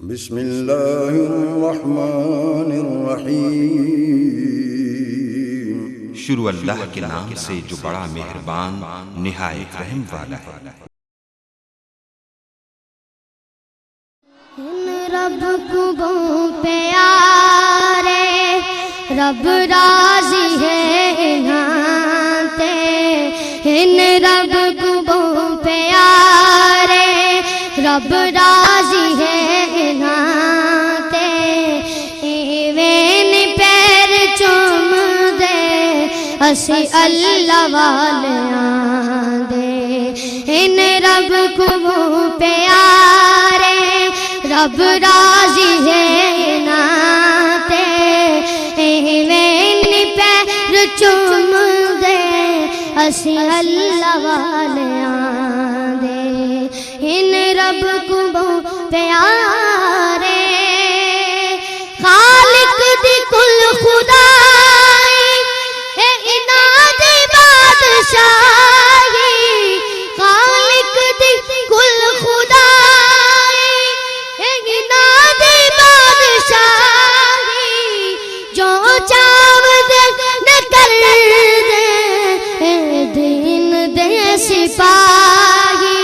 بسم اللہ الرحمن الرحیم۔ شروع اللہ کے نام سے جو بڑا مہربان نہایت رحم والا ہے۔ رب کو پیارے رب راضی ہے ناتے، ان رب کو پیارے رب راضی ہے ناتے، ایوین پیر چوم دے اسی اللہ والیاں دے، ان رب کو پیارے رب راضی ہے ناتے، ایوین پیر چوم دے اسی اللہ والیاں دے، ان رب کو پیارے خالق دی کل خدائی اے اناد بادشاہی، خالق دی کل خدائی اے اناد بادشاہی، جو چاو دے نہ کر دے اے دین دے سپاہی،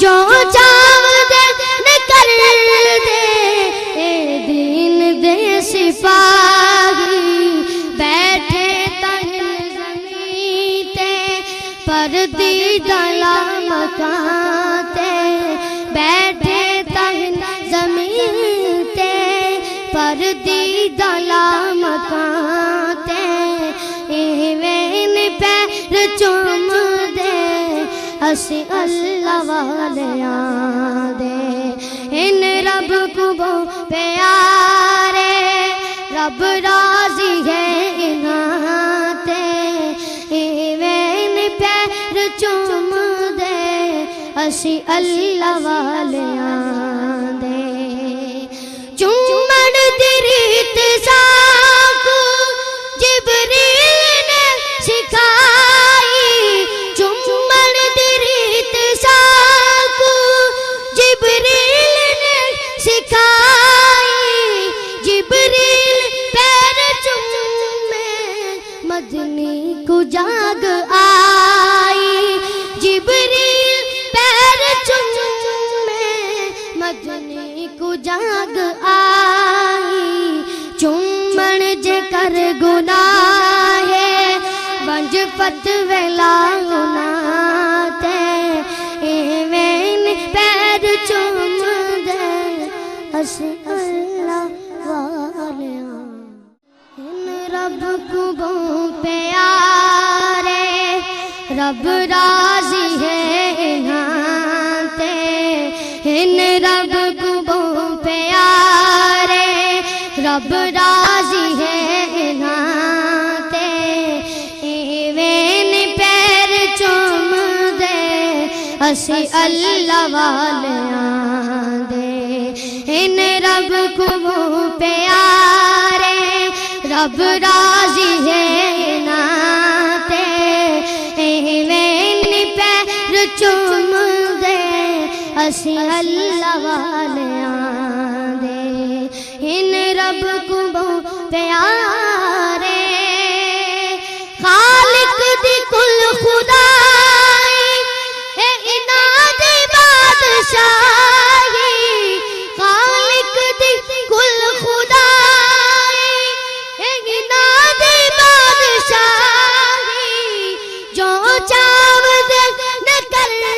جو چاو دے نہ کر دے اے دین دے سپاہی، بیٹھے تہن زمین تے پردیدہ مکان تے، بیٹھے تہن زمین تے پردیدہ مکان تے، ایوین پیر چوم دے اسی اللہ والیاں دے، ان رب کو پیارے رب راضی ہے ناتے، ایوین پیر چوم دے اسی اللہ والیاں دے، چومن دی ریت ساکو جبریل نے سکھائی، چومن دی ریت ساکو جبریل نے سکھائی، جبریل پیر چومے مدنی کو جاگ آئی، جبریل پیر چومے مدنی کو جاگ آئی، چومن جے کر گناہ ونج فتوے لاؤنا تے، ایوین پیر چوم دے اسی اللہ والیاں، ان رب کو پیارے رب راضی ہے ناتے، ان رب کو پیارے رب راضی ہے ناتے، ایوین پیر چوم دے اسی اللہ والیاں دے، ان رب کو پیارے رب راضی ہے ناتے، ایوین پیر چوم دے اسی اللہ والیاں دے، ان رب کو پیارے خالق دی کل خدائی اے اناد بادشاہی، خالق دی کل خدائی اے اناد بادشاہی، جو چاو دے نہ کر دے۔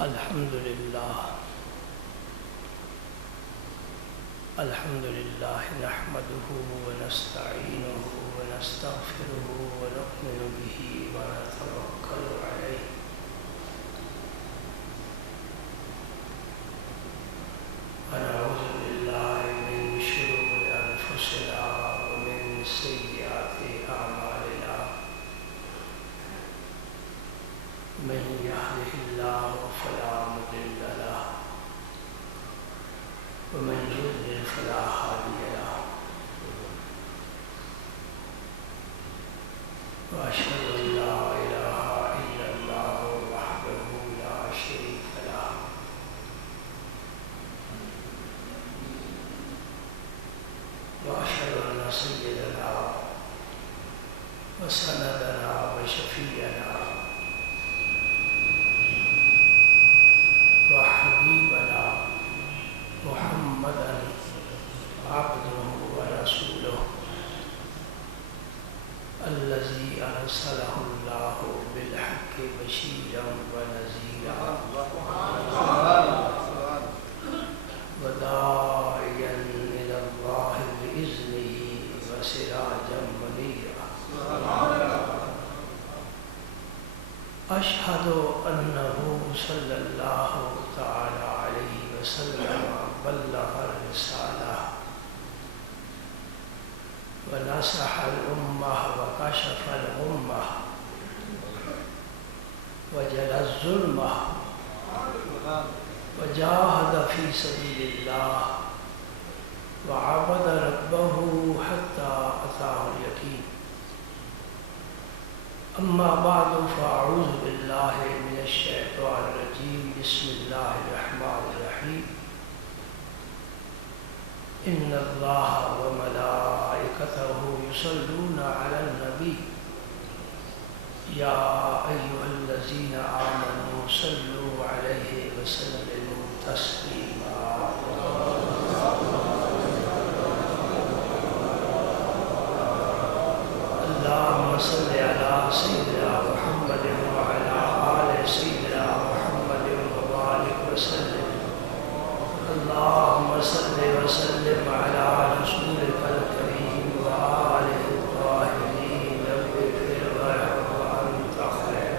الحمد لله نحمده ونستعينه ونستغفره ونؤمن به ونتوكل عليه، ونعوذ بالله من شرور أنفسنا ومن سيئات أعمالنا، من يهده الله فلا مضل له ومن يضلل فلا هادي له، وأشهد أن لا إله وسندنا وشفيعنا وحبيبنا محمدا عبده ورسوله الذي أرسله الله بالحق بشيرا ونذيرا وداعيا إلى الله بإذنه وسراجا منيرا أشهد أنه صلى الله تعالى عليه وسلم بلغ الرسالة ونصح الأمة وكشف الأمة وجلى الظلمة وجاهد في سبيل الله وعبد ربه حتى أتاه اليقين. أما بعد فأعوذ بالله من الشيطان الرجيم. بسم الله الرحمن الرحيم. إن الله وملائكته يصلون على النبي يا أيها الذين آمنوا صلوا عليه وسلموا تسليما. اللهم صل على سيدنا محمد وعلى آل سيدنا محمد وبارك وسلم. اللهم صل وسلم على رسولك الكريم وآله الطاهرين واغفر لهم وأنت خير.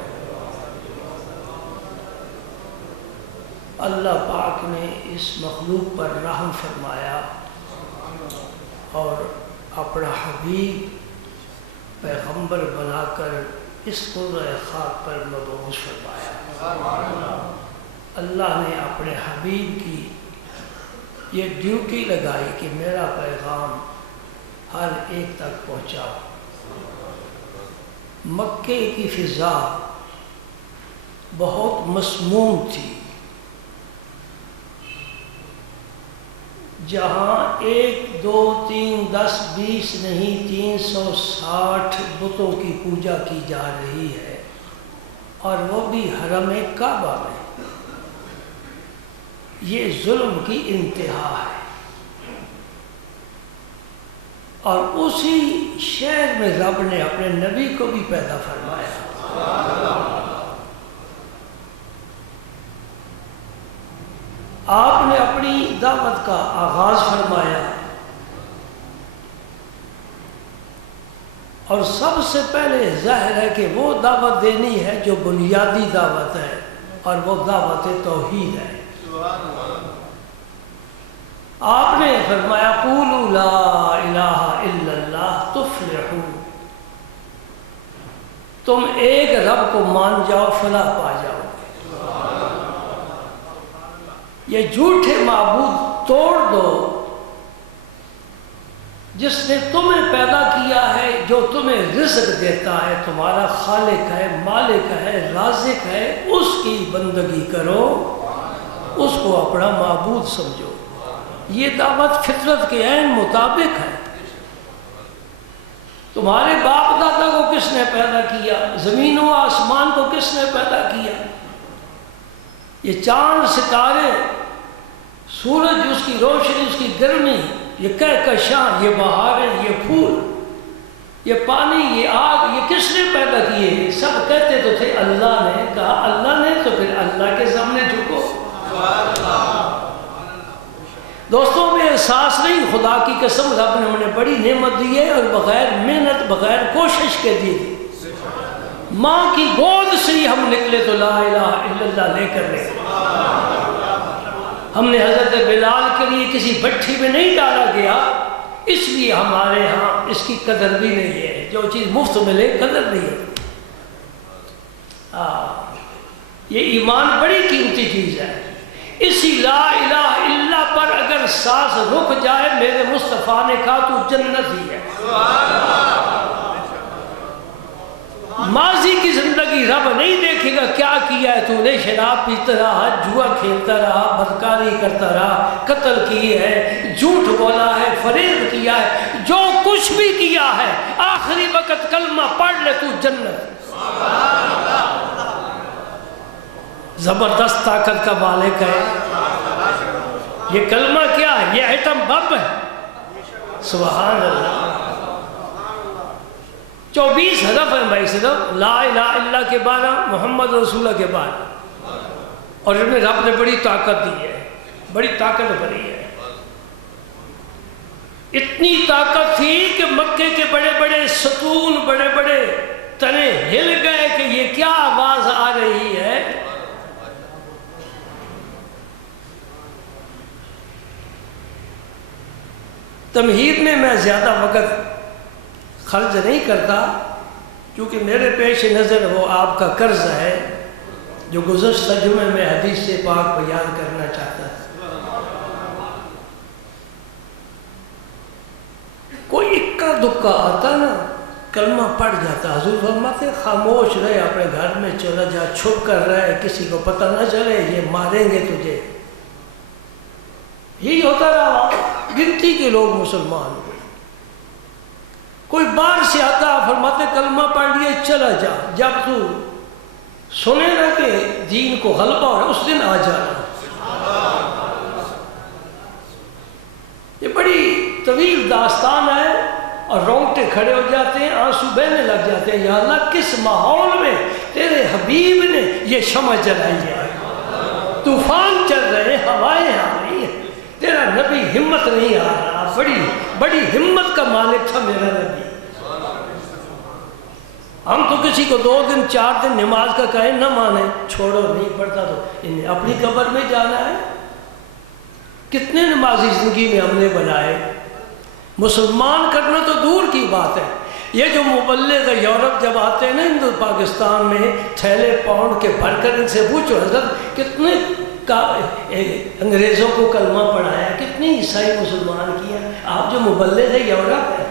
اللہ پاک نے اس مخلوق پر رحم فرمایا اور اپنا حبیب پیغمبر بنا کر اس قرۂ خاک پر مبعوث فرمایا. اللہ نے اپنے حبیب کی یہ ڈیوٹی لگائی کہ میرا پیغام ہر ایک تک پہنچا. مکے کی فضا بہت مسموم تھی، جہاں 1 2 3 10 20 نہیں 360 بتوں کی پوجا کی جا رہی ہے، اور وہ بھی حرم کعبہ میں. یہ ظلم کی انتہا ہے. اور اسی شہر میں رب نے اپنے نبی کو بھی پیدا فرمایا. آپ نے اپنی دعوت کا آغاز فرمایا، اور سب سے پہلے ظاہر ہے کہ وہ دعوت دینی ہے جو بنیادی دعوت ہے، اور وہ دعوت توحید ہے. آپ نے فرمایا قولوا لا الہ الا اللہ تفلحوا، تم ایک رب کو مان جاؤ فلاح پا جاؤ. یہ جھوٹے معبود توڑ دو. جس نے تمہیں پیدا کیا ہے، جو تمہیں رزق دیتا ہے، تمہارا خالق ہے، مالک ہے، رازق ہے، اس کی بندگی کرو، اس کو اپنا معبود سمجھو. یہ دعوت فطرت کے عین مطابق ہے. تمہارے باپ دادا کو کس نے پیدا کیا؟ زمین و آسمان کو کس نے پیدا کیا؟ یہ چاند ستارے، سورج، اس کی روشنی، اس کی گرمی، یہ کہکشاں، یہ بہاریں، یہ پھول، یہ پانی، یہ آگ، یہ کس نے پیدا کیے؟ سب کہتے تو تھے اللہ نے. کہا اللہ نے، تو پھر اللہ کے سامنے جھکو. دوستوں میں احساس نہیں، خدا کی قسم رب نے ہمیں بڑی نعمت دی ہے، اور بغیر محنت، بغیر کوشش کے دی. ماں کی گود سے ہی ہم نکلے تو لا الہ الا اللہ لے کر نکلے. ہم نے حضرت بلال کے لیے کسی بھٹی میں نہیں ڈالا گیا، اس لیے ہمارے ہاں اس کی قدر بھی نہیں ہے. جو چیز مفت ملے قدر نہیں ہے. یہ ایمان بڑی قیمتی چیز ہے. اسی لا الہ الا پر اگر سانس رک جائے، میرے مصطفیٰ نے کہا تو جنت ہی ہے. ماضی کی زندگی رب نہیں دیکھے گا کیا کیا ہے تو نے، شراب پیتا رہا، جوا کھیلتا رہا، بدکاری کرتا رہا، قتل کی ہے، جھوٹ بولا ہے، فریب کیا ہے، جو کچھ بھی کیا ہے، آخری وقت کلمہ پڑھ لے تو جنت۔ زبردست طاقت کا مالک ہے یہ کلمہ، کیا ہے یہ ایٹم بم ہے، سبحان اللہ۔ 24 حرف ہیں بھائی، صرف لا الہ الا اللہ کے 12، محمد رسول اللہ کے 12، اور ان میں رب نے بڑی طاقت دی ہے، بڑی طاقت بھری ہے۔ اتنی طاقت تھی کہ مکے کے بڑے بڑے ستون، بڑے بڑے تنے ہل گئے کہ یہ کیا آواز آ رہی ہے۔ تمہید میں میں زیادہ وقت خرچ نہیں کرتا، کیونکہ میرے پیش نظر وہ آپ کا قرض ہے جو گزشتہ جمعے میں حدیث پاک بیان کرنا چاہتا ہے۔ کوئی اکا دکا آتا نا، کلمہ پڑھ جاتا، حضور فرماتے خاموش رہے، اپنے گھر میں چلا جا، چھپ کر رہے، کسی کو پتہ نہ چلے، یہ ماریں گے تجھے۔ یہی ہوتا رہا، گنتی کے لوگ مسلمان ہوئے۔ کوئی باہر سے آتا، فرماتے کلمہ پڑھ لیے چلا جا، جب تو سنے نا کہ دین کو غلبہ ہو رہا اس دن آ جانا۔ یہ بڑی طویل داستان ہے، اور رونگٹے کھڑے ہو جاتے ہیں، آنسو بہنے لگ جاتے ہیں۔ یا اللہ کس ماحول میں تیرے حبیب نے یہ شمع جلائی ہے، طوفان چل رہے، ہوائیں آ رہی ہیں، تیرا نبی ہمت نہیں آ رہا۔ بڑی ہمت کا مالک تھا میرا نبی۔ ہم تو کسی کو 2 دن 4 دن نماز کا کہیں نہ مانے، چھوڑو نہیں پڑتا تو انہیں اپنی قبر میں جانا ہے۔ کتنے نمازی زندگی میں ہم نے بنائے، مسلمان کرنا تو دور کی بات ہے۔ یہ جو مبلغ یورپ جب آتے ہیں نا ہندو پاکستان میں، تھیلے پاؤنڈ کے بھر کر ان سے پوچھو حضرت کتنے انگریزوں کو کلمہ پڑھایا، کتنے عیسائی مسلمان کیا، آپ جو مبلغ یورپ ہے۔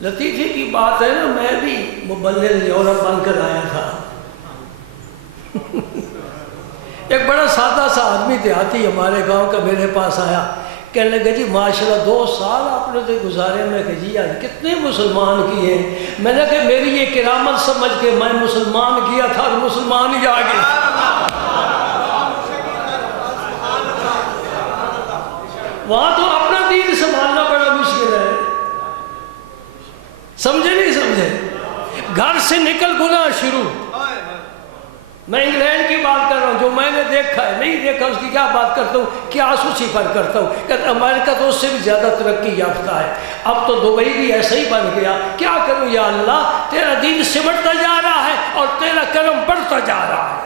لطیفے کی بات ہے نا، میں بھی مبلغ یورپ بن کر آیا تھا۔ ایک بڑا سادہ سا آدمی دیہاتی ہمارے گاؤں کا میرے پاس آیا، کہنے لگا جی ماشاءاللہ 2 سال آپ نے تو گزارے۔ میں کہ جی آج کتنے مسلمان کیے؟ میں نے کہا میری یہ کرامت سمجھ کے میں مسلمان کیا تھا اور مسلمان ہی آگے۔ وہاں تو اپنا دین سنبھالنا بڑا مشکل ہے، سمجھے نہیں سمجھے؟ گھر سے نکل گناہ شروع۔ میں انگلینڈ کی بات کر رہا ہوں، جو میں نے دیکھا ہے، نہیں دیکھا اس کی کیا بات کرتا ہوں، کیا اسی پر کرتا ہوں۔ کہتا امریکہ تو اس سے بھی زیادہ ترقی یافتہ ہے، اب تو دبئی بھی ایسا ہی بن گیا۔ کیا کروں یا اللہ، تیرا دین سمٹتا جا رہا ہے اور تیرا کرم بڑھتا جا رہا ہے۔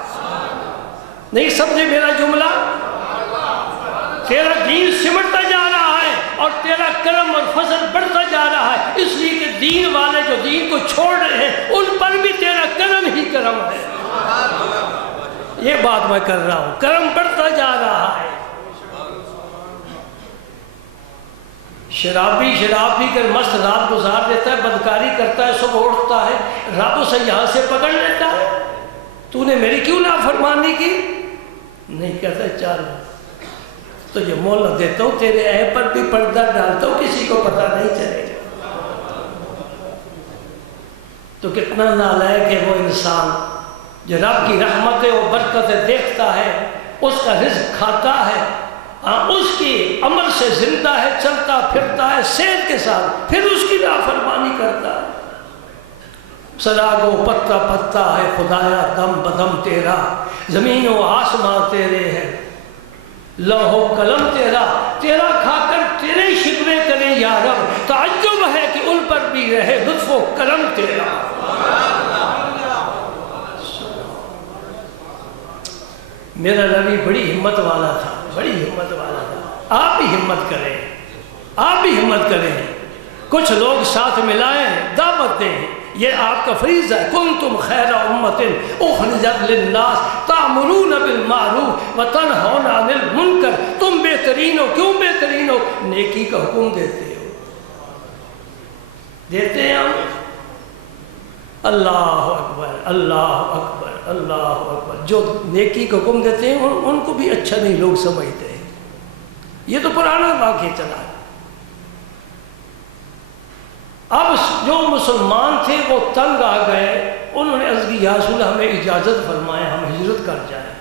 نہیں سمجھے میرا جملہ؟ تیرا دین سمٹتا جا رہا ہے اور تیرا کرم اور فضل بڑھتا جا رہا ہے، اس لیے کہ دین والے جو دین کو چھوڑ رہے ہیں ان پر بھی تیرا کرم ہی کرم ہے۔ یہ بات میں کر رہا ہوں، کرم بڑھتا جا رہا ہے۔ شرابی شراب پی کر مست رات گزار دیتا ہے، بدکاری کرتا ہے، صبح اٹھتا ہے، رب اسے یہاں سے پکڑ لیتا ہے، تو نے میری کیوں نافرمانی کی؟ نہیں کہتا چل تو یہ مہلت دیتا ہوں، تیرے عیب پر بھی پردہ ڈالتا ہوں، کسی کو پتہ نہیں چلے گا۔ تو کتنا نالائق ہے وہ انسان جو رب کی رحمتیں و برکتیں دیکھتا ہے، اس کا رزق کھاتا ہے، اس کی عمل سے زندہ ہے، چلتا پھرتا ہے صحت کے ساتھ، پھر اس کی نافرمانی کرتا ہے۔ سراغ و پتا پتا ہے خدایا دم بدم تیرا، زمین و آسمان تیرے ہیں، لوح و قلم تیرا، تیرا کھا کر تیرے شکوے کریں یا رب، تعجب ہے کہ ان پر بھی رہے لطف و کرم تیرا۔ میرا نبی بڑی ہمت والا تھا، بڑی ہمت والا تھا۔ آپ بھی ہمت کریں، آپ بھی ہمت کریں، کچھ لوگ ساتھ ملائیں، دعوت دیں، یہ آپ کا فریضہ ہے۔ کنتم خیر امت اخرجت للناس تأمرون بالمعروف وتنہون عن المنکر، تم بہترین ہو۔ کیوں بہترین ہو؟ نیکی کا حکم دیتے ہو، دیتے ہیں ہم، اللہ اکبر اللہ اکبر اللہ اکبر. جو نیکی کو حکم دیتے ہیں ان کو بھی اچھا نہیں لوگ سمجھتے ہیں. یہ تو پرانا واقعہ چلا ہے. اب جو مسلمان تھے وہ تنگ آ گئے. انہوں نے عرض کی یا رسول اللہ ہمیں اجازت فرمائیں ہم ہجرت کر جائیں.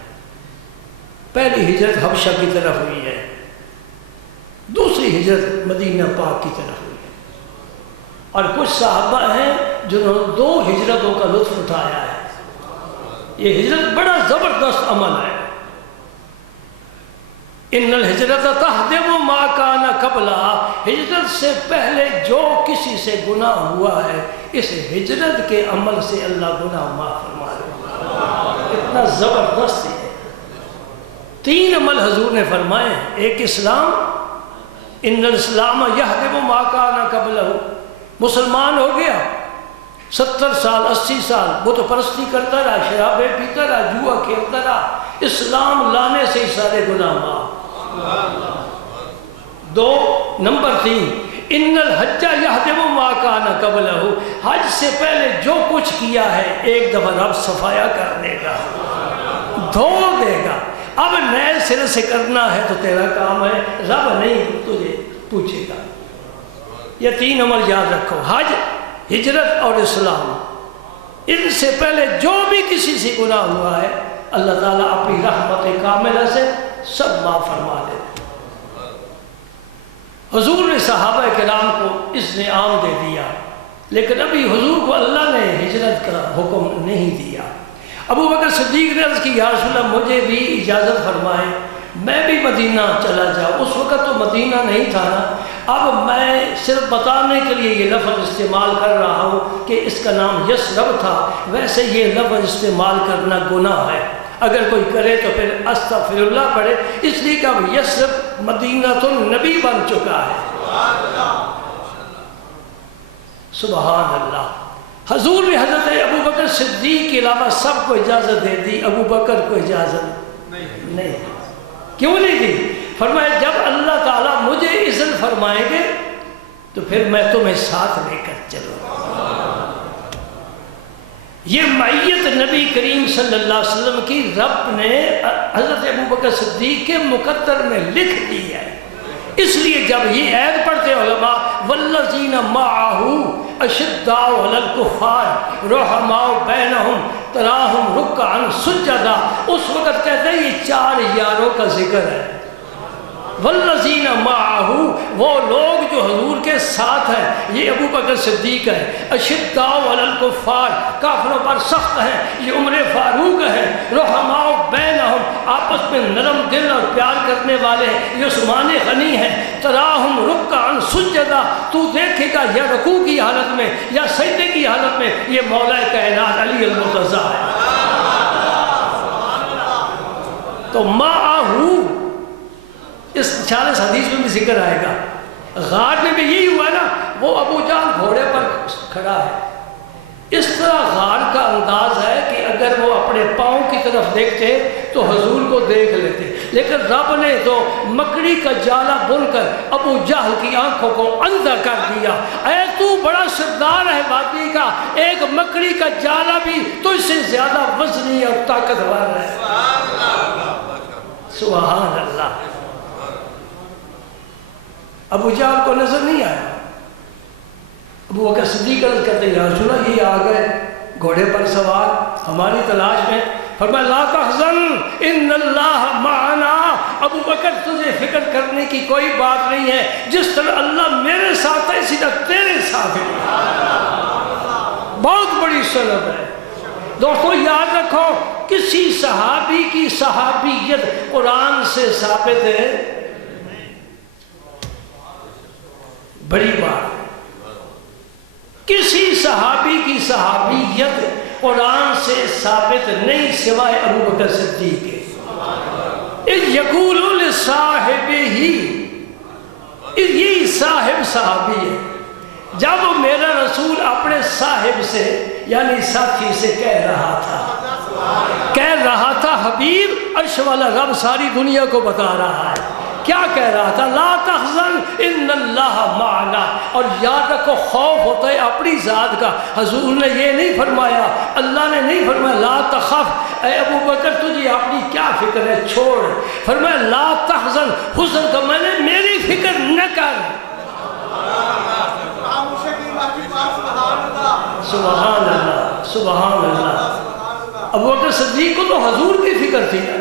پہلی ہجرت حبشہ کی طرف ہوئی ہے, دوسری ہجرت مدینہ پاک کی طرف ہوئی ہے. اور کچھ صحابہ ہیں جنہوں نے 2 ہجرتوں کا لطف اٹھایا ہے. یہ ہجرت بڑا زبردست عمل ہے. ان الہجرت تہدم ما کان قبلھا. ہجرت سے پہلے جو کسی سے گناہ ہوا ہے اس ہجرت کے عمل سے اللہ گناہ معاف فرما دے. اتنا زبردست ہے. 3 عمل حضور نے فرمائے. ایک اسلام, ان الاسلام یہدم ما کان قبلہ. مسلمان ہو گیا, 70 سال 80 سال بت پرستی کرتا رہا, شرابیں پیتا رہا, جوا کھیلتا رہا. اسلام لانے سے ہی سارے گناہ معاف. 2 نمبر 3 ان الحج یہدم ما کان قبلہ. حج سے پہلے جو کچھ کیا ہے ایک دفعہ رب صفایا کر دے گا, دھو دے گا. اب نئے سرے سے کرنا ہے تو تیرا کام ہے, رب نہیں تجھے پوچھے گا. یہ 3 عمل یاد رکھو, حج, ہجرت اور اسلام. ان سے پہلے جو بھی کسی سے گناہ ہوا ہے اللہ تعالیٰ اپنی رحمت کاملہ سے سب معاف فرما دے. حضور نے صحابہ کرام کو اس نے عام دے دیا, لیکن ابھی حضور کو اللہ نے ہجرت کا حکم نہیں دیا. ابو بکر صدیق نے عرض کی یا رسول اللہ مجھے بھی اجازت فرمائیں میں بھی مدینہ چلا جاؤں. اس وقت تو مدینہ نہیں تھا نا. اب میں صرف بتانے کے لیے یہ لفظ استعمال کر رہا ہوں کہ اس کا نام یثرب تھا. ویسے یہ لفظ استعمال کرنا گناہ ہے, اگر کوئی کرے تو پھر استغفر اللہ پڑھے. اس لیے کہ اب یثرب مدینہ النبی بن چکا ہے. سبحان اللہ. حضور نے حضرت ابو بکر صدیق کے علاوہ سب کو اجازت دے دی, ابو بکر کو اجازت نہیں. کیوں نہیں دی؟ فرمایا جب اللہ تعالیٰ مجھے اذن فرمائیں گے تو پھر میں تمہیں ساتھ لے کر چلوں. یہ معیت نبی کریم صلی اللہ علیہ وسلم کی رب نے حضرت ابو بکر صدیق کے مقدر میں لکھ دی ہے. اس لیے جب یہ عید پڑھتے علماء والذین معہ اشداء علی الکفار رحماء بینہم تراہم رکعا سجدا, اس وقت کہتے ہیں یہ 4 یاروں کا ذکر ہے. والذین معہ وہ لوگ جو حضور کے ساتھ ہیں, یہ ابو بکر صدیق ہے. اشداء علی الکفار کافروں پر سخت ہیں, یہ عمر فاروق ہے. رحماء بینہم آپس میں نرم دل اور پیار کرنے والے ہیں, یہ عثمان غنی ہیں. تراہم رکعا سجدا تو دیکھے گا یا رکوع کی حالت میں یا سجدے کی حالت میں یہ مولا کائنات علی المرتضیٰ ہے. تو معہ اس 40 حدیث میں بھی ذکر آئے گا. غار میں بھی یہی ہوا نا, وہ ابو جہل گھوڑے پر کھڑا ہے. اس طرح غار کا انداز ہے کہ اگر وہ اپنے پاؤں کی طرف دیکھتے تو حضور کو دیکھ لیتے, لیکن رب نے تو مکڑی کا جالا بن کر ابو جہل کی آنکھوں کو اندھا کر دیا. اے تو بڑا سردار ہے باقی کا, ایک مکڑی کا جالا بھی تو اس سے زیادہ وزنی اور طاقتور ہے. سبحان اللہ. ابو جہل کو نظر نہیں آیا. ابو بکر صدیق عرض کرتے ہیں یا رسول اللہ یہ آ گئے گھوڑے پر سوار ہماری تلاش میں. فرمایا لا تحزن ان اللہ معنا. ابو بکر تجھے فکر کرنے کی کوئی بات نہیں ہے, جس طرح اللہ میرے ساتھ ہے اسی طرح تیرے ساتھ ہے. بہت بڑی سند ہے دوستو. یاد رکھو کسی صحابی کی صحابیت قرآن سے ثابت ہے, بڑی بات. کسی صحابی کی صحابیت قرآن سے ثابت نہیں سوائے ابو بکر صدیق کے. اذ یقول لصاحبہ, یہی صاحب صحابی ہے. جب میرا رسول اپنے صاحب سے یعنی ساتھی سے کہہ رہا تھا حبیب عرش والا رب ساری دنیا کو بتا رہا ہے کیا کہہ رہا تھا؟ لا تحزن ان اللہ معنا. اور یاد رکھو خوف ہوتا ہے اپنی ذات کا. حضور نے یہ نہیں فرمایا, اللہ نے نہیں فرمایا لا تخف اے ابو بکر تجھے اپنی کیا فکر ہے چھوڑ. فرمایا لا تحزن, حزن کا میں نے میری فکر نہ کر. سبحان اللہ سبحان اللہ. ابو بکر صدیق کو تو حضور کی فکر تھی نا,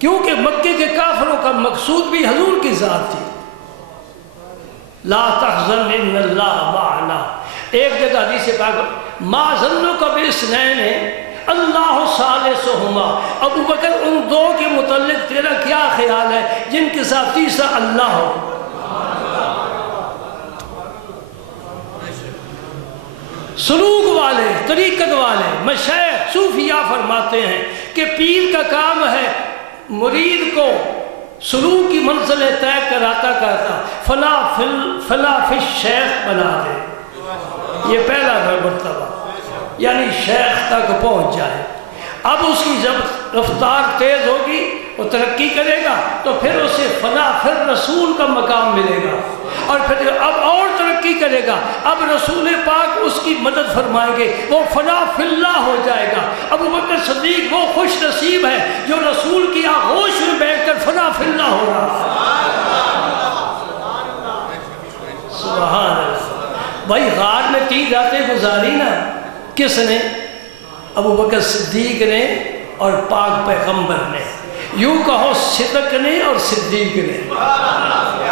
کیونکہ مکے کے کافروں کا مقصود بھی حضور کی ذات تھی. لا تحزن ان اللہ معنا. ایک جگہ حدیث پاک ما ظنک باثنین اللہ ثالثہما. ابو بکر ان دو کے متعلق تیرا کیا خیال ہے جن کے ساتھ تیسرا اللہ ہو؟ سلوک والے, طریقت والے, مشایخ صوفیاء فرماتے ہیں کہ پیر کا کام ہے مرید کو سلوک کی منزلیں طے کراتا کرتا فلا فی شیخ بنا دے. یہ پہلا مرتبہ, یعنی شیخ تک پہنچ جائے. اب اس کی جب رفتار تیز ہوگی وہ ترقی کرے گا تو پھر اسے فنا پھر رسول کا مقام ملے گا, اور پھر اب اور ترقی کرے گا. اب رسول پاک اس کی مدد فرمائیں گے, وہ فنا فی اللہ ہو جائے گا. ابو بکر صدیق وہ خوش نصیب ہے جو رسول کی آغوش میں بیٹھ کر فنا فی اللہ ہو رہا. سبحان اللہ. بھائی غار میں 3 راتیں گزاری نا, کس نے؟ ابو بکر صدیق نے اور پاک پیغمبر نے. یوں کہو صدق نے اور صدیق نے.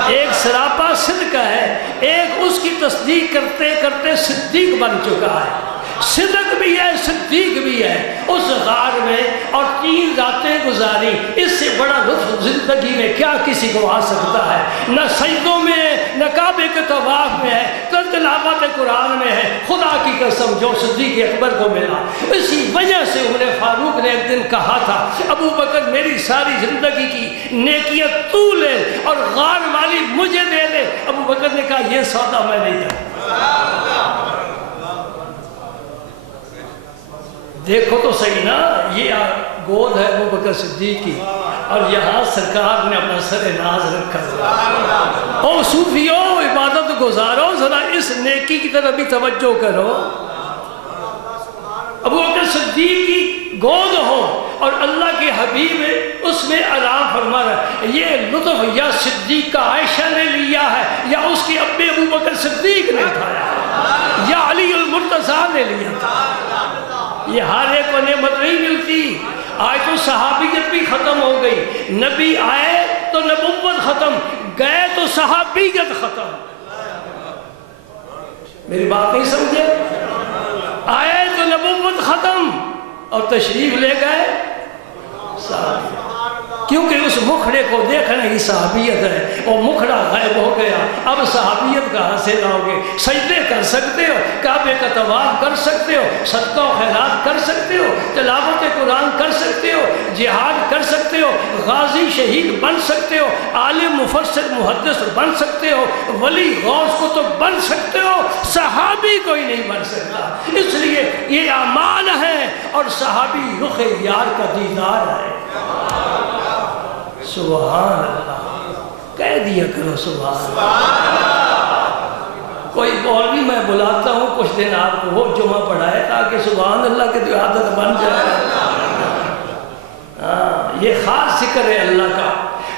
ایک سراپا صدق ہے, ایک اس کی تصدیق کرتے کرتے صدیق بن چکا ہے. صدق بھی ہے صدیق بھی ہے. اس غار میں اور 3 راتیں گزاری, اس سے بڑا لطف زندگی میں کیا کسی کو آ سکتا ہے؟ نہ سجدوں میں ہے, نہ کعبے کے طواف میں ہے, نہ تلاوت قرآن میں ہے. خدا کی قسم جو صدیق اکبر کو ملا. اسی وجہ سے عمر فاروق نے ایک دن کہا تھا ابو بکر میری ساری زندگی کی نیکیاں تو لے اور غار والی مجھے دے دے. ابو بکر نے کہا یہ سودا میں نہیں کرتا. دیکھو تو صحیح نا, یہ گود ہے ابو بکر صدیق کی, اور یہاں سرکار نے اپنا سر ناز رکھا. او صوفیو عبادت گزارو, ذرا اس نیکی کی طرف بھی توجہ کرو. ابو بکر صدیق کی گود ہو اور اللہ کے حبیب اس میں آرام فرما رہا ہے. یہ لطف یا صدیق کا عائشہ نے لیا ہے یا اس کے ابے ابو بکر صدیق نے اٹھایا یا علی المرتضیٰ نے لیا تھا. یہ ہر ایک کو نعمت نہیں ملتی. آج تو صحابیت بھی ختم ہو گئی. نبی آئے تو نبوت ختم, گئے تو صحابیت ختم. میری بات نہیں سمجھے؟ آئے تو نبوت ختم اور تشریف لے گئے صحابیت. کیونکہ اس مکھڑے کو دیکھنا ہی صحابیت ہے. وہ مکھڑا غائب ہو گیا, اب صحابیت کہاں سے لاؤ گے؟ سجدے کر سکتے ہو, کعبے کا طواف کر سکتے ہو, صدقہ و خیرات کر سکتے ہو, تلاوت قرآن کر سکتے ہو, جہاد کر سکتے ہو, غازی شہید بن سکتے ہو, عالم مفسر محدث بن سکتے ہو, ولی غوث کو تو بن سکتے ہو, صحابی کوئی نہیں بن سکتا. اس لیے یہ اعمال ہے اور صحابی رخ یار کا دیدار ہے. سبحان اللہ. کہہ دیا کرو سبحان اللہ. کوئی مولوی میں بلاتا ہوں کچھ دن آپ کو, وہ جمعہ پڑھائے تاکہ سبحان اللہ کی عادت بن جائے. یہ خاص ذکر ہے اللہ کا.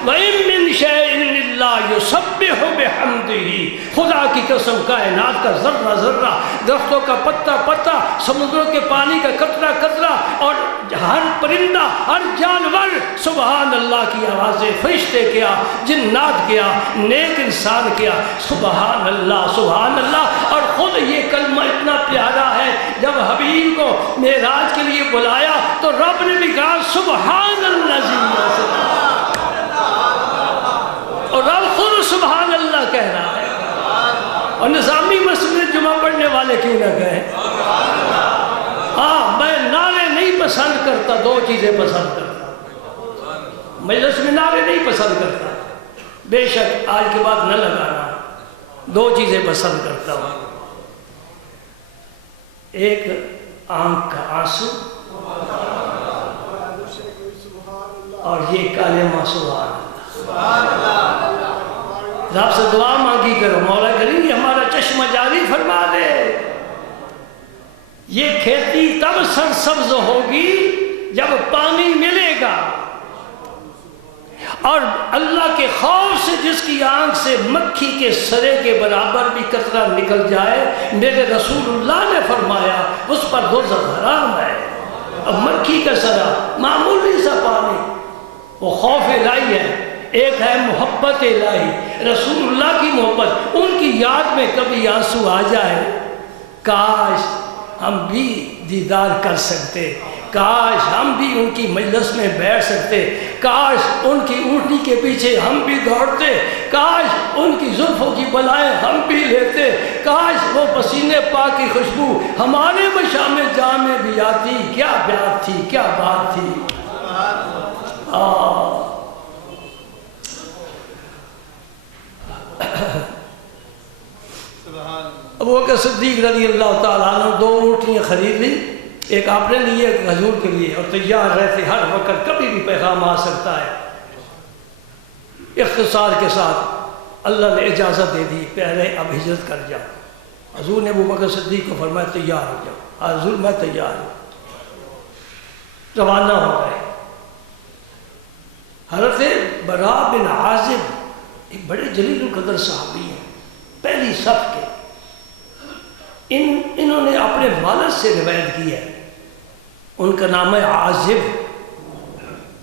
وَإِن مِّن شَيْءٍ إِلَّا يُسَبِّحُ بِحَمْدِهِ. خدا کی قسم کائنات کا ذرہ ذرہ, درختوں کا پتا پتا, سمندروں کے پانی کا قطرہ قطرہ, اور ہر پرندہ ہر جانور سبحان اللہ کی آوازیں, فرشتے کیا, جنات کیا, نیک انسان کیا, سبحان اللہ سبحان اللہ. اور خود یہ کلمہ اتنا پیارا ہے, جب حبیب کو معراج کے لیے بلایا تو رب نے بھی کہا سبحان اللہ, اور رب خود سبحان اللہ کہہ رہا ہے. اور نظامی مسجد میں جمعہ پڑھنے والے کیوں نہ کہیں؟ ہاں میں نعرے نہیں پسند کرتا, 2 چیزیں پسند کرتا. مجلس میں نعرے نہیں پسند کرتا, بے شک آج کے بعد نہ لگانا. 2 چیزیں پسند کرتا ہوں, ایک آنکھ کا آنسو اور یہ کلمہ سبحان اللہ. رب سے دعا مانگی کرو، مولا کریم یہ ہمارا چشمہ جاری فرما دے، یہ کھیتی تب سرسبز ہوگی جب پانی ملے گا، اور اللہ کے خوف سے جس کی آنکھ سے مکھی کے سرے کے برابر بھی قطرہ نکل جائے، میرے رسول اللہ نے فرمایا اس پر دوزخ حرام ہے۔ اب مکھی کا سرا معمولی سا پانی، وہ خوف الہی ہے، ایک ہے محبت الہی، رسول اللہ کی محبت، ان کی یاد میں کبھی آنسو آ جائے، کاش ہم بھی دیدار کر سکتے، کاش ہم بھی ان کی مجلس میں بیٹھ سکتے، کاش ان کی اونٹنی کے پیچھے ہم بھی دوڑتے، کاش ان کی زلفوں کی بلائیں ہم بھی لیتے، کاش وہ پسینے پاک کی خوشبو ہمارے مشام جاں میں بھی آتی، کیا پیار تھی، کیا بات تھی۔ ابو بکر صدیق رضی اللہ تعالیٰ عنہ 2 اونٹنیاں خرید لی، ایک آپ نے لی ایک حضور کے لیے، اور تیار رہتے ہر وقت کبھی بھی پیغام آ سکتا ہے۔ اختصار کے ساتھ اللہ نے اجازت دے دی، پہلے اب ہجرت کر جاؤ۔ حضور نے ابو بکر صدیق کو فرمایا تیار ہو جاؤ۔ حضور میں تیار ہوں، روانہ ہو گئے۔ حضرت برا بن عازب ایک بڑے جلیل القدر صحابی ہیں، پہلی صف کے، انہوں نے اپنے والد سے روایت کی ہے، ان کا نام ہے عازب۔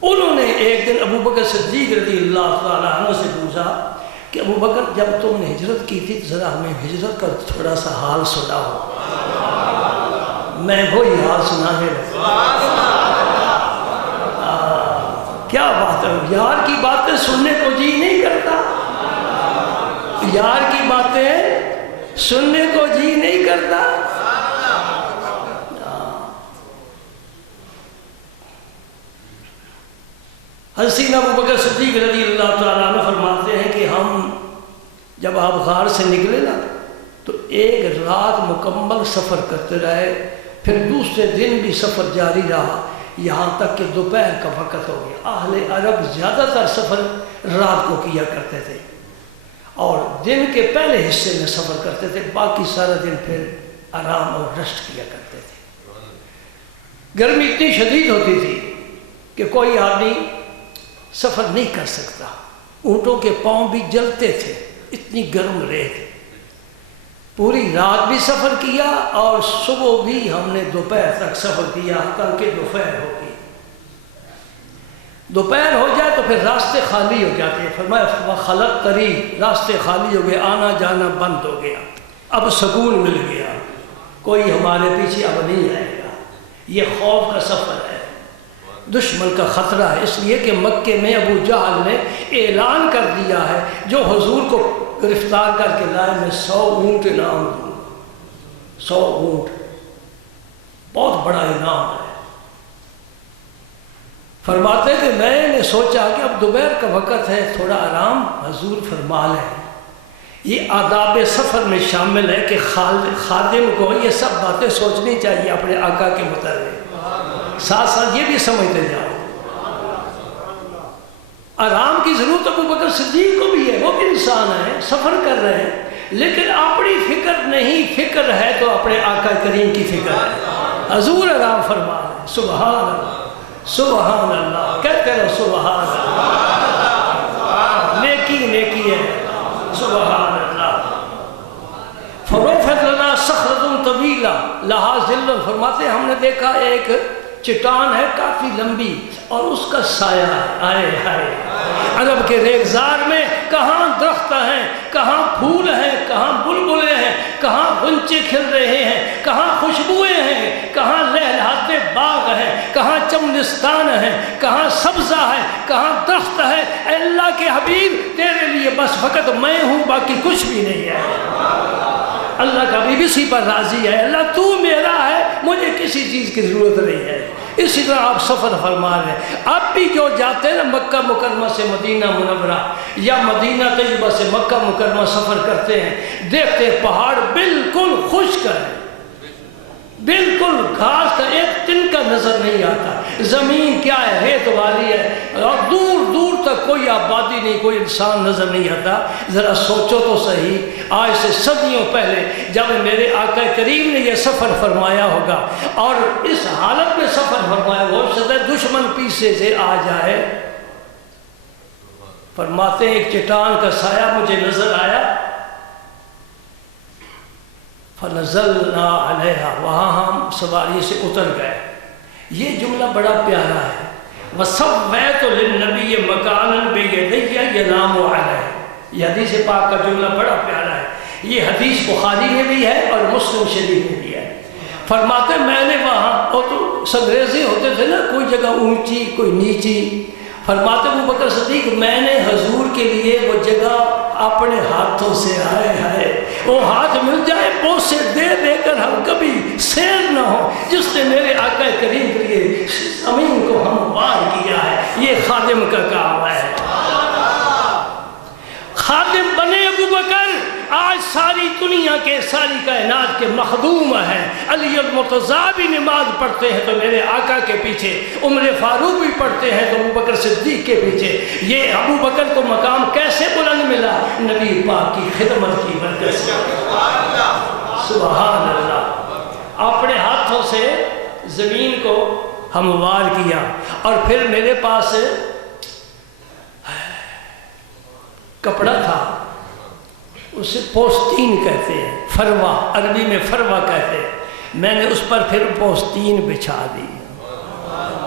انہوں نے ایک دن ابو بکر صدیق رضی اللہ تعالیٰ عنہ سے پوچھا کہ ابو بکر جب تم نے ہجرت کی تھی تو ذرا ہمیں ہجرت کا تھوڑا سا حال سناؤ۔ میں وہی حال سنانے لگا۔ کیا بات ہے، یار کی باتیں سننے کو جی نہیں کرتا، یار کی باتیں سننے کو جی نہیں کرتا۔ حسین ابو بکر صدیق رضی اللہ تعالیٰ عنہ فرماتے ہیں کہ ہم جب آپ غار سے نکلے نا تو ایک رات مکمل سفر کرتے رہے، پھر دوسرے دن بھی سفر جاری رہا، یہاں تک کہ دوپہر کا وقت ہو گیا۔ اہل عرب زیادہ تر سفر رات کو کیا کرتے تھے اور دن کے پہلے حصے میں سفر کرتے تھے، باقی سارا دن پھر آرام اور ریسٹ کیا کرتے تھے۔ گرمی اتنی شدید ہوتی تھی کہ کوئی آدمی سفر نہیں کر سکتا، اونٹوں کے پاؤں بھی جلتے تھے، اتنی گرم ریت۔ پوری رات بھی سفر کیا اور صبح بھی ہم نے دوپہر تک سفر کیا تاکہ دوپہر ہو گئی۔ دوپہر ہو جائے تو پھر راستے خالی ہو جاتے ہیں، فرمایا خلق قریب، راستے خالی ہو گئے، آنا جانا بند ہو گیا، اب سکون مل گیا، کوئی ہمارے پیچھے اب نہیں آئے گا۔ یہ خوف کا سفر ہے، دشمن کا خطرہ ہے، اس لیے کہ مکے میں ابو جہل نے اعلان کر دیا ہے جو حضور کو گرفتار کر کے لائے میں 100 اونٹ انعام دوں گا۔ 100 اونٹ بہت بڑا انعام ہے۔ فرماتے کہ میں نے سوچا کہ اب دوپہر کا وقت ہے، تھوڑا آرام حضور فرما لیں۔ یہ آداب سفر میں شامل ہے کہ خادم کو یہ سب باتیں سوچنی چاہیے اپنے آقا کے متعلق، ساتھ ساتھ یہ بھی سمجھتے جاؤ۔ آرام کی ضرورت ابو بکر صدیق کو بھی ہے، وہ بھی انسان ہے، سفر کر رہے ہیں، لیکن اپنی فکر نہیں، فکر ہے تو اپنے آقا کریم کی فکر ہے۔ حضور آرام فرما رہے ہیں، سبحان اللہ سبحان اللہ، کہتے رہو سبحان اللہ، نیکی نیکی ہے، سبحان اللہ۔ فروفت لنا صخرۃ طویلہ لہا ظل، فرماتے ہیں ہم نے دیکھا ایک چٹان ہے کافی لمبی اور اس کا سایہ ہے، آئے ہائے۔ عرب کے ریگزار میں کہاں درخت ہیں، کہاں پھول ہیں، کہاں بلبلے ہیں، کہاں غنچے کھل رہے ہیں، کہاں خوشبوئیں ہیں، کہاں لہلہاتے باغ ہیں، کہاں چمنستان ہیں، کہاں سبزہ ہے، کہاں درخت ہے۔ اے اللہ کے حبیب تیرے لیے بس فقط میں ہوں، باقی کچھ بھی نہیں ہے۔ اللہ کا حبیب اسی پر راضی ہے، اللہ تو میرا ہے، مجھے کسی چیز کی ضرورت نہیں ہے۔ اسی طرح آپ سفر فرما رہے ہیں، اب بھی جو جاتے ہیں نا مکہ مکرمہ سے مدینہ منورہ یا مدینہ طیبہ سے مکہ مکرمہ سفر کرتے ہیں، دیکھتے ہیں پہاڑ بالکل خشک ہے، بالکل گھاس کا ایک تنکا نظر نہیں آتا، زمین کیا ہے، ریت والی ہے، اور دور دور تک کوئی آبادی نہیں، کوئی انسان نظر نہیں آتا۔ ذرا سوچو تو صحیح، آج سے صدیوں پہلے جب میرے آقا کریم نے یہ سفر فرمایا ہوگا، اور اس حالت میں سفر فرمایا ہو سکتا دشمن پیچھے سے آ جائے۔ فرماتے ہیں ایک چٹان کا سایہ مجھے نظر آیا، فنزلنا علیہا، وہاں ہم سواری سے اتر گئے۔ یہ جملہ بڑا پیارا ہے، وَصَوَّيْتُ لِلنَّبِيِّ مَكَانًا بِيَدَيَّ يَنَامُ عَلَيْهِ، یہ حدیث پاک کا جملہ بڑا پیارا ہے۔ یہ حدیث بخاری میں بھی ہے اور مسلم شریف میں بھی ہے۔ فرماتے میں نے وہاں، اور تو سنگریزی ہوتے تھے نا، کوئی جگہ اونچی کوئی نیچی، فرماتے ابو بکر صدیق میں نے حضور کے لیے وہ جگہ اپنے ہاتھوں سے، آئے وہ ہاتھ مل جائے بوسے دے دے کر ہم کبھی سیر نہ ہو، جس نے میرے آقا کریم کے لیے زمین کو ہموار کیا ہے۔ یہ خادم کا کام ہے، خادم بنے ابو بکر۔ آج ساری دنیا کے، ساری کائنات کے مخدوم ہیں۔ علی المرتضیٰ بھی نماز پڑھتے ہیں تو میرے آقا کے پیچھے، عمر فاروق بھی پڑھتے ہیں تو ابو بکر صدیق کے پیچھے۔ یہ ابو بکر کو مقام کیسے بلند ملا؟ نبی پاک کی خدمت کی برکت سے۔ سبحان اللہ، اپنے ہاتھوں سے زمین کو ہموار کیا۔ اور پھر میرے پاس کپڑا تھا، اسے پوستین کہتے ہیں، فروا، عربی میں فروا کہتے ہیں۔ میں نے اس پر پھر پوستین بچھا دی،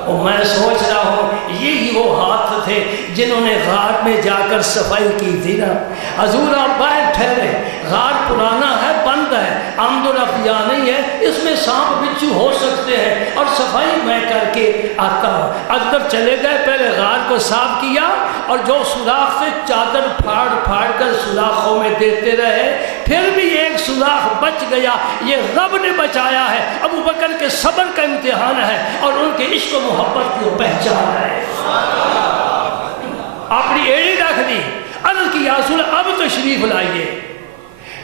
اور میں سوچ رہا ہوں یہی وہ ہاتھ تھے جنہوں نے غار میں جا کر صفائی کی تھی نا۔ حضور آپ باہر ٹھہرے، غار پرانا ہے، بند ہے، آمد و رفت یہاں نہیں ہے، اس میں سانپ بچھو ہو سکتے ہیں، اور صفائی میں کر کے آتا ہوں۔ اندر چلے گئے، پہلے غار کو صاف کیا، اور جو سوراخ سے چادر پھاڑ پھاڑ کر سوراخوں میں دیتے رہے، پھر بھی ایک سوراخ بچ گیا۔ یہ رب نے بچایا ہے، ابو بکر کے صبر کا امتحان ہے، اور ان کے عشق و محبت کی پہچان ہے۔ اپنی ایڑی رکھ دی، عرض کی یا رسول اب تشریف لائیے۔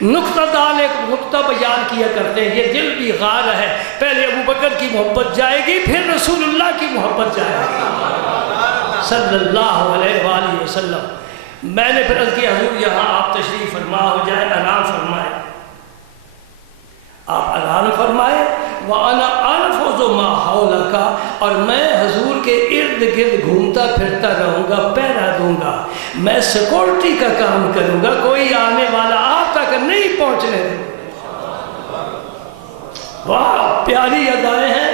نقطہ دال ایک نقطہ بیان کیا کرتے ہیں، یہ دل بھی غار ہے، پہلے ابو بکر کی محبت جائے گی، پھر رسول اللہ کی محبت جائے گی صلی اللہ علیہ وآلہ وسلم۔ میں نے پھر عرض کیا حضور یہاں آپ تشریف فرما ہو جائے، آرام فرمائے۔ آپ آرام فرمائے، وَأَنَا أَنفُذُ مَا حَوْلَكَ، اور میں حضور کے ارد گرد گھومتا پھرتا رہوں گا، پہرا دوں گا، میں سیکورٹی کا کام کروں گا، کوئی آنے والا آپ تک نہیں پہنچنے دوں۔ واہ پیاری ادائیں ہیں۔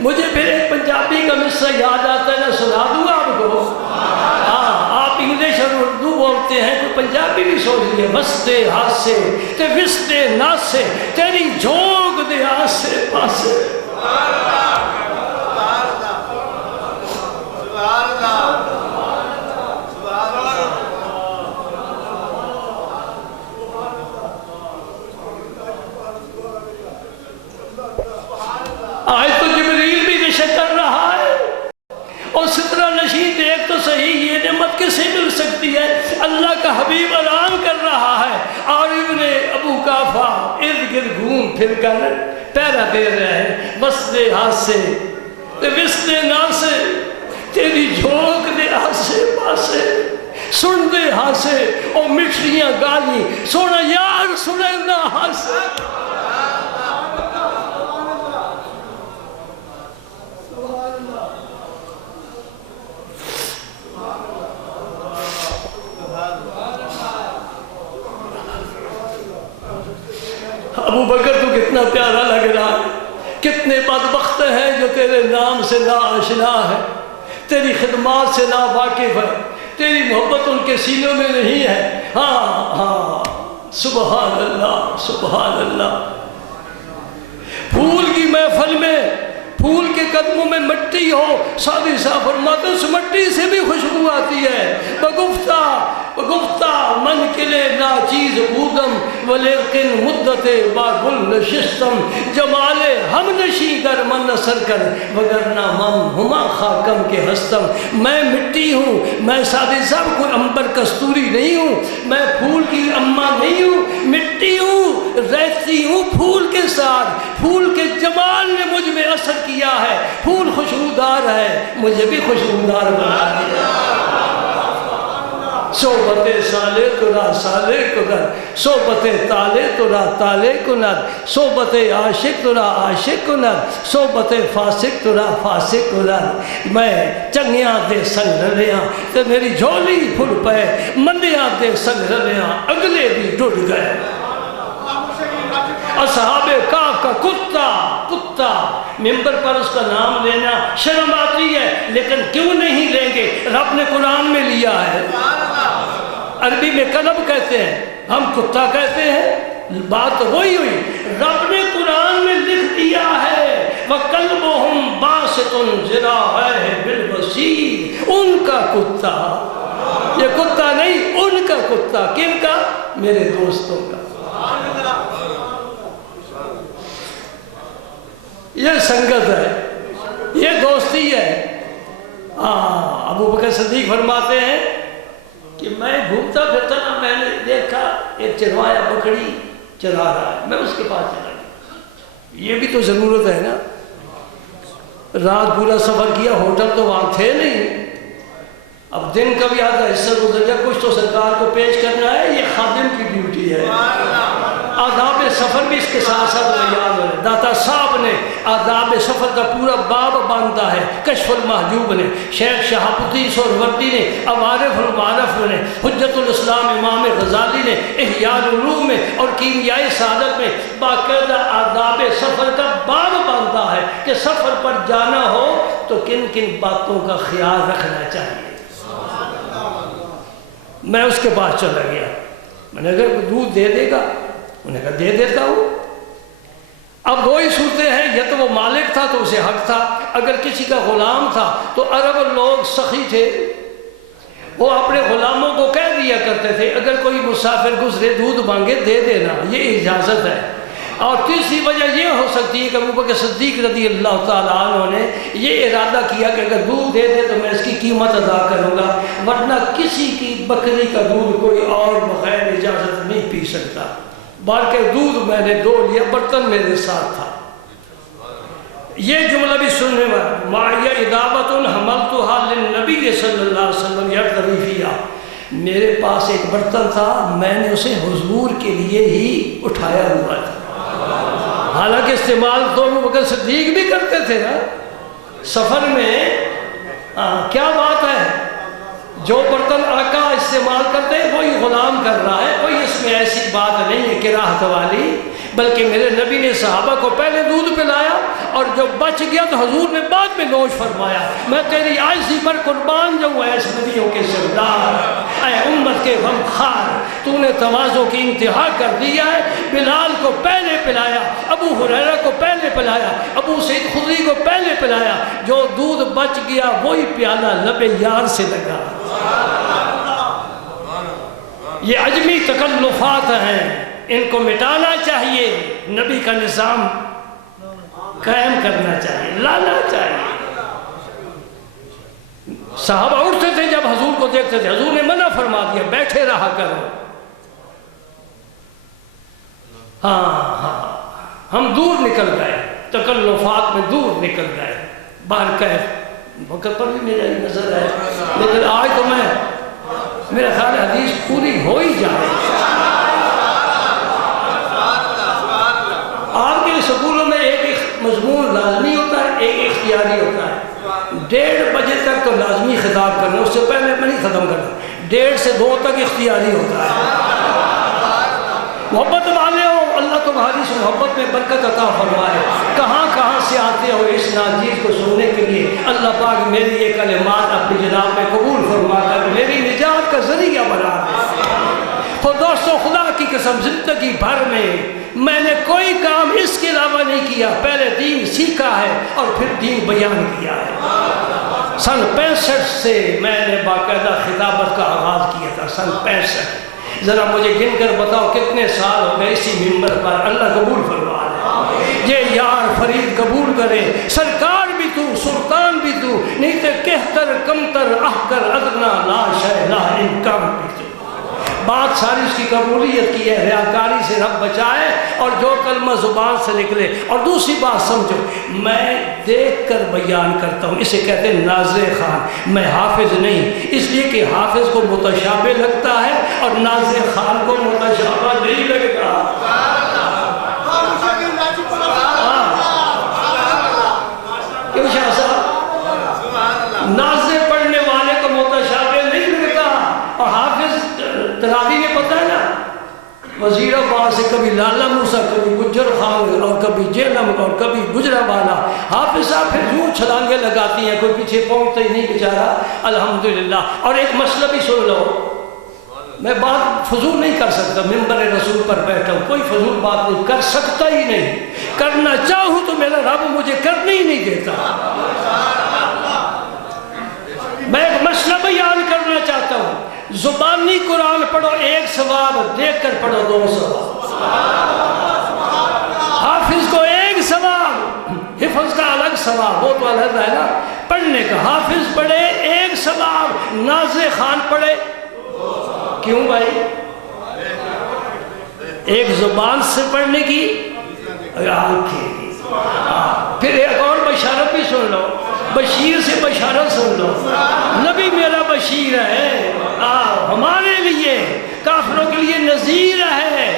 مجھے پھر ایک پنجابی کا مصرع یاد آتا ہے، نہ سنا دوں آپ کو؟ ہاں، آپ انگلش اور اردو بولتے ہیں، کوئی پنجابی بھی سوچ لیے۔ وستے ہاتھ سے تے وستے ناس سے، تیری جھونک دے آسے پاسے۔ آج تو جبریل بھی نشے کر رہا ہے، اور سترہ نشین دیکھ تو صحیح، یہ نعمت کسے مل سکتی ہے؟ اللہ کا حبیب آرام کر رہا ہے، اور ابن ابو قافہ ارد گرد گھوم پھر کر پہرا دے رہے ہیں۔ وستے ہاتھ سے وستے نہ سے، تیری جھونک دے آسے پاسے، سن دے ہاسے اور مٹھیاں گالی، سونا یار سنے نہ ہاسے۔ ابو بکر تو کتنا پیارا لگ رہا ہے، کتنے بدبخت ہیں جو تیرے نام سے نا آشنا ہے، تیری خدمات سے نا واقف ہے، تیری محبت ان کے سینوں میں نہیں ہے۔ ہاں ہاں سبحان اللہ سبحان اللہ۔ پھول کی محفل میں، پھول کے قدموں میں مٹی ہو، سادی صاحب فرماتے اس مٹی سے بھی خوشبو آتی ہے۔ بگفتہ گفتہ من کلے نا چیز بودم ولیکن مدت با گل نشستم جمال ہم نشی گر من اثر کر وگرنہ من ہما خاکم کے ہستم میں مٹی ہوں میں سادی صاحب کوئی امبر کستوری نہیں ہوں میں پھول کی اماں نہیں ہوں مٹی ہوں رہتی ہوں پھول کے ساتھ پھول کے جمال نے مجھ میں اثر کیا ہے پھول خوشبودار ہے مجھے بھی خوشبودار بنا دیا صحبت سالے ترا سالے کنر صحبت تالے ترا تالے کنر صحبت عاشق ترا عاشق کنر صحبت فاسق ترا فاسق کنر میں چنگیاں دے سنگ رلیاں تے میری جھولی پھل پے مندیاں دے سنگ رلیاں اگلے بھی ڈڑ گئے اصحاب کہف کا کتا ممبر پر اس کا نام لینا شرم آتی ہے لیکن کیوں نہیں لیں گے رب نے قرآن میں لیا ہے عربی میں کلب کہتے ہیں ہم کتا کہتے ہیں بات وہی ہوئی رب نے قرآن میں لکھ دیا ہے وَقَلْبُهُمْ بَاسِطٌ ذِرَاعَيْهِ بِالْوَسِيدِ ان کا کتا یہ کتا نہیں ان کا کتا کن کا میرے دوستوں کا یہ سنگت ہے یہ دوستی ہے ابو بکر صدیق فرماتے ہیں کہ میں گھومتا پھرتا نا میں نے دیکھا ایک چروایا بکری چرا رہا ہے میں اس کے پاس چلا گیا یہ بھی تو ضرورت ہے نا رات پورا سفر کیا ہوٹل تو وہاں تھے نہیں اب دن کا بھی آدھا حصہ گزر گیا کچھ تو سرکار کو پیش کرنا ہے یہ خادم کی ڈیوٹی ہے آداب سفر بھی اس کے ساتھ ساتھ بیان ہے داتا صاحب نے آداب سفر کا پورا باب باندھا ہے کشف المحجوب نے شیخ شہاب الدین سہروردی نے عوارف المعارف نے حجت الاسلام امام غزالی نے احیاء العلوم میں اور کیمیائی سعادت میں باقاعدہ آداب سفر کا باب باندھا ہے کہ سفر پر جانا ہو تو کن کن باتوں کا خیال رکھنا چاہیے میں اس کے پاس چلا گیا میں نے اگر دودھ دے دے گا انہیں کہا دے دیتا ہوں اب دو ہی صورتیں ہیں یا تو وہ مالک تھا تو اسے حق تھا اگر کسی کا غلام تھا تو عرب لوگ سخی تھے وہ اپنے غلاموں کو کہہ دیا کرتے تھے اگر کوئی مسافر گزرے دودھ مانگے دے دینا یہ اجازت ہے اور تیسری وجہ یہ ہو سکتی ہے کہ ابو بکر صدیق رضی اللہ تعالیٰ عنہ نے یہ ارادہ کیا کہ اگر دودھ دے دے تو میں اس کی قیمت ادا کروں گا ورنہ کسی کی بکری کا دودھ کوئی اور بغیر اجازت نہیں پی سکتا بلکہ دودھ میں نے دو لیا برتن میرے ساتھ تھا یہ جملہ بھی سننے میں مَعِيَ اِدَابَةٌ حَمَلْتُهَا لِلنَّبِيِّ صلی اللہ علیہ وسلم يَرْتَوِي فِيهَا میرے پاس ایک برتن تھا میں نے اسے حضور کے لیے ہی اٹھایا ہوا تھا حالانکہ استعمال تو ابو بکر صدیق بھی کرتے تھے نا سفر میں کیا بات ہے جو برتن آقا استعمال کرتے ہیں وہی غلام کر رہا ہے کوئی اس میں ایسی بات نہیں ہے کراہت والی بلکہ میرے نبی نے صحابہ کو پہلے دودھ پلایا اور جو بچ گیا تو حضور نے بعد میں نوش فرمایا میں تیری عاجزی پر قربان جاؤں ایسے نبیوں کے سردار اے امت کے غمخوار تو نے تواضع کی انتہا کر دیا ہے بلال کو پہلے پلایا ابو ہریرہ کو پہلے پلایا ابو سعید خدری کو پہلے پلایا جو دودھ بچ گیا وہی پیالہ لب یار سے لگا یہ عجمی تکلفات ہیں ان کو مٹانا چاہیے نبی کا نظام قائم کرنا چاہیے لانا چاہیے صحابہ اٹھتے تھے جب حضور کو دیکھتے تھے حضور نے منع فرما دیا بیٹھے رہا کرو ہاں ہم دور نکل گئے تکلفات میں دور نکل گئے باہر کیف وقت پر بھی میری نظر ہے لیکن آج تو میرا خیال حدیث پوری ہو ہی جائے آپ کے سکولوں میں ایک مضمون لازمی ہوتا ہے ایک اختیاری ہوتا ہے 1:30 بجے تک تو لازمی خطاب کرنا اس سے پہلے میں نہیں ختم کرنا 1:30 سے 2 تک اختیاری ہوتا ہے محبت والے ہو اللہ تمہاری اس محبت میں برکت عطا فرمائے کہاں سے آتے ہو اس ناچیز کو سننے کے لیے اللہ پاک میری یہ کلمات اپنی جناب میں قبول فرما کر میری نجات کا ذریعہ بنا دے تو دوستو خدا کی قسم زندگی بھر میں نے کوئی کام اس کے علاوہ نہیں کیا پہلے دین سیکھا ہے اور پھر دین بیان کیا ہے سن 65 سے میں نے باقاعدہ خطابت کا آغاز کیا تھا، سن 65۔ ذرا مجھے گن کر بتاؤ کتنے سال ہو گئے اسی ممبر پر، اللہ قبول فرما لے، یہ یار فرید قبول کرے، سرکار بھی تو سلطان بھی تو، نہیں تو کہتر کمتر احکر ادنا لا شے لا انکم بھی تو۔ بات ساری اس کی قبولیت کی ہے، ریاکاری سے رب بچائے اور جو کلمہ زبان سے نکلے۔ اور دوسری بات سمجھو، میں دیکھ کر بیان کرتا ہوں، اسے کہتے ہیں ناظر خان، میں حافظ نہیں، اس لیے کہ حافظ کو متشابہ لگتا ہے اور ناظر خان کو متشابہ نہیں لگتا۔ کیوں شاہ صاحب؟ ناظر پڑھنے والے کو متشابہ نہیں لگتا، اور حافظ تراویح میں پتہ ہے نا، وزیر آباد سے کبھی لالا موسیٰ، کبھی گجر خان اور کبھی جیلم اور کبھی گجرانوالہ، حافظ صاحب پھر یوں چھلانگے لگاتی ہیں، کوئی پیچھے پہنچتا ہی نہیں بیچارہ، الحمدللہ۔ اور ایک مسئلہ بھی سن لو، میں بات فضول نہیں کر سکتا، ممبر رسول پر بیٹھا ہوں، کوئی فضول بات نہیں کر سکتا ہی نہیں، کرنا چاہوں تو میرا رب مجھے کرنے ہی نہیں دیتا۔ میں ایک مسئلہ بیان کرنا چاہتا ہوں، زبانی قرآن پڑھو 1 ثواب، دیکھ کر پڑھو 2 ثواب۔ حافظ کو 1 ثواب، حفظ کا الگ ثواب، وہ تو الگ ہے نا، پڑھنے کا۔ حافظ پڑھے 1 ثواب، ناظر خان پڑھے، کیوں بھائی؟ ایک زبان سے پڑھنے کی آنکھیں۔ پھر ایک اور بشارت بھی سن لو، بشیر سے بشارت سن لو، نبی میرا بشیر ہے، ہمارے لیے، کافروں کے لیے نذیر ہے۔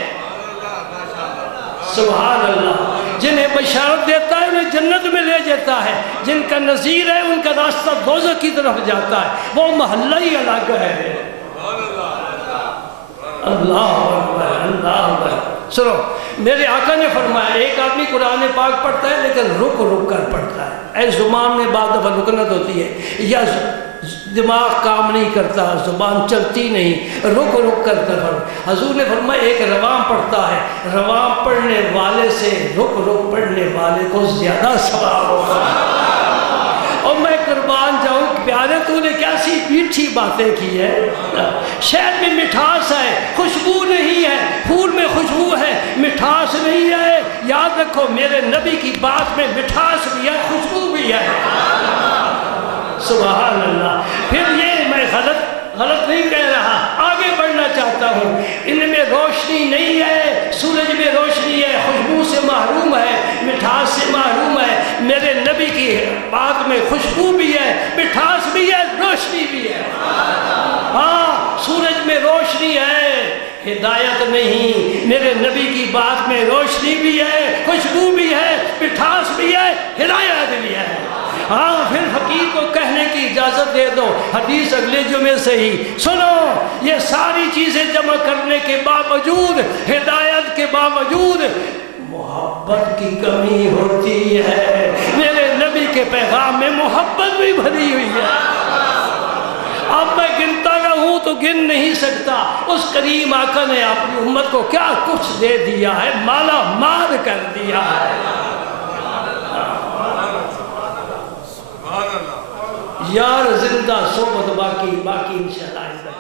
سبحان اللہ، جنہیں بشارت دیتا ہے انہیں جنت میں لے جاتا ہے، جن کا نذیر ہے ان کا راستہ دوزخ کی طرف جاتا ہے، وہ محلہ ہی الگ ہے۔ اللہ اکبر، اللہ اکبر۔ سنو، میرے آقا نے فرمایا ایک آدمی قرآن پاک پڑھتا ہے لیکن رک رک کر پڑھتا ہے، اے زبان میں بعض دفعہ رکنت ہوتی ہے، یا دماغ کام نہیں کرتا، زبان چلتی نہیں، رک رک کر پڑھتا۔ حضور نے فرمایا ایک رواں پڑھتا ہے، رواں پڑھنے والے سے رک رک پڑھنے والے کو زیادہ ثواب ہوگا۔ اور میں قربان جاؤں، پیارے تو نے کیسی میٹھی باتیں کی ہے، شہد میں مٹھاس ہے، خوشبو نہیں ہے، پھول میں خوشبو ہے، مٹھاس نہیں ہے۔ یاد رکھو میرے نبی کی بات میں مٹھاس بھی ہے، خوشبو بھی ہے۔ سبحان اللہ۔ پھر یہ میں غلط نہیں کہہ رہا، آگے بڑھنا چاہتا ہوں، ان میں روشنی نہیں ہے، سورج میں روشنی ہے، خوشبو سے محروم ہے، مٹھاس سے محروم ہے۔ میرے نبی کی بات میں خوشبو بھی ہے، مٹھاس بھی ہے، روشنی بھی ہے۔ ہاں، سورج میں روشنی ہے، ہدایت نہیں۔ میرے نبی کی بات میں روشنی بھی ہے، خوشبو بھی ہے، مٹھاس بھی ہے، ہدایت بھی ہے۔ ہاں، پھر فقیر کو کہنے کی اجازت دے دو، حدیث اگلے جمعے سے ہی سنو، یہ ساری چیزیں جمع کرنے کے باوجود، ہدایت کے باوجود محبت کی کمی ہوتی ہے۔ میرے نبی کے پیغام میں محبت بھی بھری ہوئی ہے۔ اب میں گنتا رہوں تو گن نہیں سکتا، اس کریم آقا نے اپنی امت کو کیا کچھ دے دیا ہے، مالا مال کر دیا ہے۔ یار زندہ صحبت باقی انشاءاللہ۔